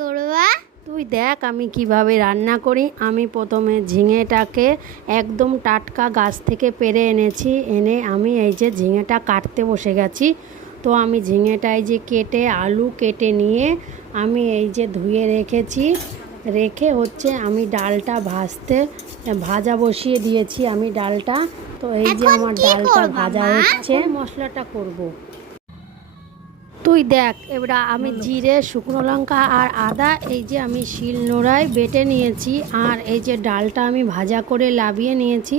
করবা? তুই দেখ আমি কিভাবে রান্না করি। আমি প্রথমে ঝিঙেটাকে একদম টাটকা গাছ থেকে পেড়ে এনেছি, এনে আমি এই যে ঝিঙেটা কাটতে বসে গেছি। তো আমি ঝিঙেটা এই যে কেটে আলু কেটে নিয়ে আমি এই যে ধুয়ে রেখেছি, রেখে হচ্ছে আমি ডালটা ভাজা বসিয়ে দিয়েছি আমি ডালটা। তো এই যে এখন আমার কি ডালটা করবা ভাজা মা? হচ্ছে, মশলাটা করব। তুই দেখ এবার আমি জিরে শুকনো লঙ্কা আর আদা এই যে আমি শিল নোড়ায় বেটে নিয়েছি, আর এই যে ডালটা আমি ভাজা করে লাবিয়ে নিয়েছি।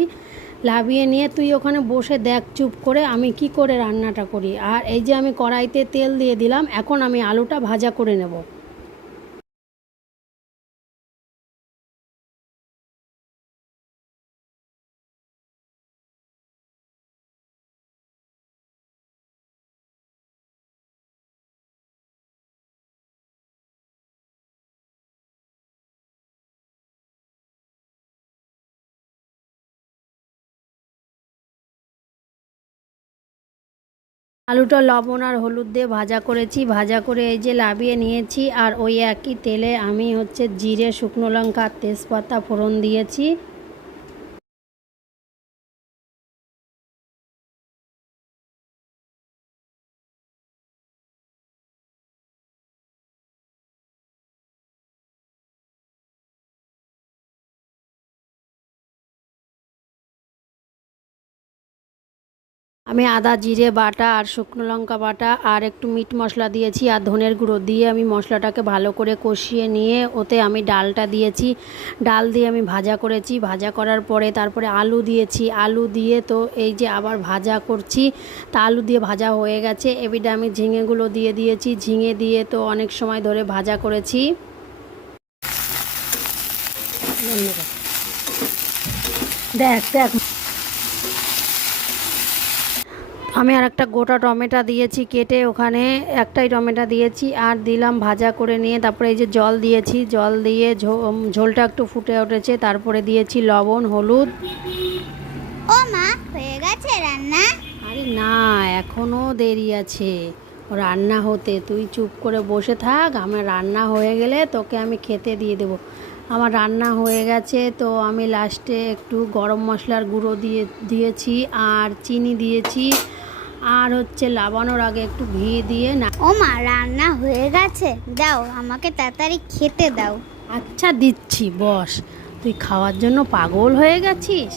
লাবিয়ে নিয়ে তুই ওখানে বসে দেখ চুপ করে আমি কি করে রান্নাটা করি। আর এই যে আমি কড়াইতে তেল দিয়ে দিলাম, এখন আমি আলুটা ভাজা করে নেব। আলুটা লবণ আর হলুদ দিয়ে ভাজা করেছি, ভাজা করে এই যে লাবিয়ে নিয়েছি। আর ওই একই তেলে আমি হচ্ছে জিরে শুকনো লঙ্কা তেজপাতা ফোড়ন দিয়েছি। আমি আদা জিরে বাটা আর শুকনো লঙ্কা বাটা আর একটু মিট মশলা দিয়েছি আর ধনের গুঁড়ো দিয়ে আমি মশলাটাকে ভালো করে কষিয়ে নিয়ে ওতে আমি ডালটা দিয়েছি। ডাল দিয়ে আমি ভাজা করেছি, ভাজা করার পরে তারপরে আলু দিয়েছি। আলু দিয়ে তো এই যে আবার ভাজা করছি, তা আলু দিয়ে ভাজা হয়ে গেছে। এবারে আমি ঝিঙেগুলো দিয়ে দিয়েছি, ঝিঙে দিয়ে তো অনেক সময় ধরে ভাজা করেছি। ধন্যবাদ। দেখ দেখ আমি আর একটা গোটা টমেটো দিয়েছি কেটে, ওখানে একটাই টমেটো দিয়েছি আর দিলাম ভাজা করে নিয়ে। তারপরে এই যে জল দিয়েছি, জল দিয়ে ঝোলটা একটু ফুটে উঠেছে, তারপরে দিয়েছি লবণ হলুদ। ও মা, হয়ে গেছে রান্না? আরে না, এখনও দেরি আছে রান্না হতে। তুই চুপ করে বসে থাক, আমার রান্না হয়ে গেলে তোকে আমি খেতে দিয়ে দেবো। আমার রান্না হয়ে গেছে, তো আমি লাস্টে একটু গরম মশলার গুঁড়ো দিয়েছি আর চিনি দিয়েছি, আর হচ্ছে লাবানোর আগে একটু ঘি দিয়ে না। ও মা, রান্না হয়ে গেছে, দাও আমাকে তাড়াতাড়ি খেতে দাও। আচ্ছা দিচ্ছি, বস। তুই খাওয়ার জন্য পাগল হয়ে গেছিস?